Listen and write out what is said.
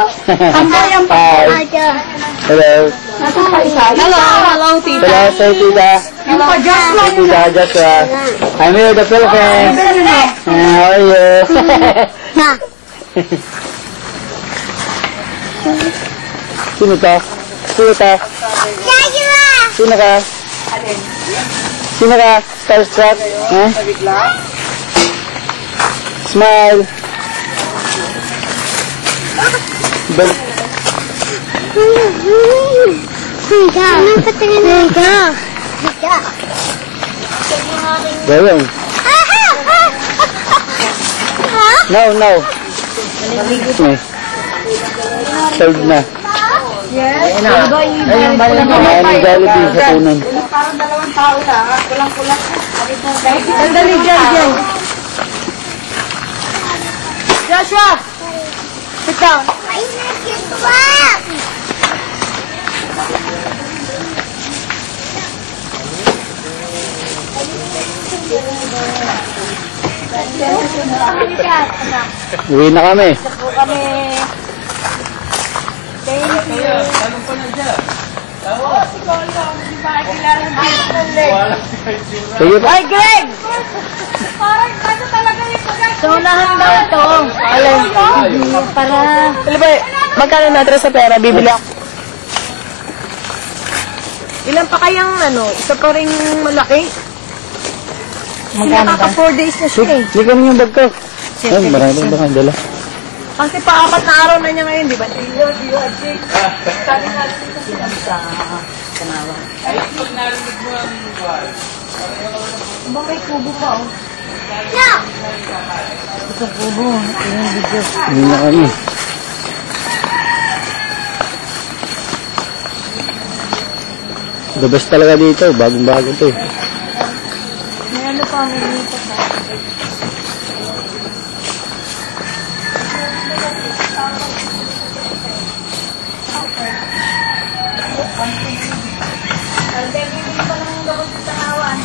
Ang Hi. Hello. Hello, tita. Hello, say tita. Yung pa Joshua. Hey, tita Joshua. I'm here in the Philippines. How are you? Sino ka? Sino ka? Sino ka? Sino ka? Starstruck? Huh? Smile. Gawin. No, no. Sold na. Yes. Ayun ang Jollibee sa tunan. Parang dalawang tao lang. Kulang-kulang. Sandali dyan. Joshua! Sit down. Uwi na kami. Sige pa. Ay, Greg! Parang ano talaga yung pagkakas. So, unahan daw ito. Alin? Para... Magkano natira sa pera? Bibili ako. Ilan pa kayang ano? Isa pa rin malaki? Magkano ba? 4 days na siya eh. Sige kami yung bag ko. Ay, marami ba kang dala? Kasi pa-4 na araw na niya ngayon, di ba? Sabi nga sa kanawa. Ay, pag narinig mo ang buwan. Ba may kubo pa oh. No! Ito kubo. Yung video. Uwi na kami. The best talaga dito. Bagong-bago to eh. May ano pa, may dito pa. Ang dami pa lang gamot sa kawan.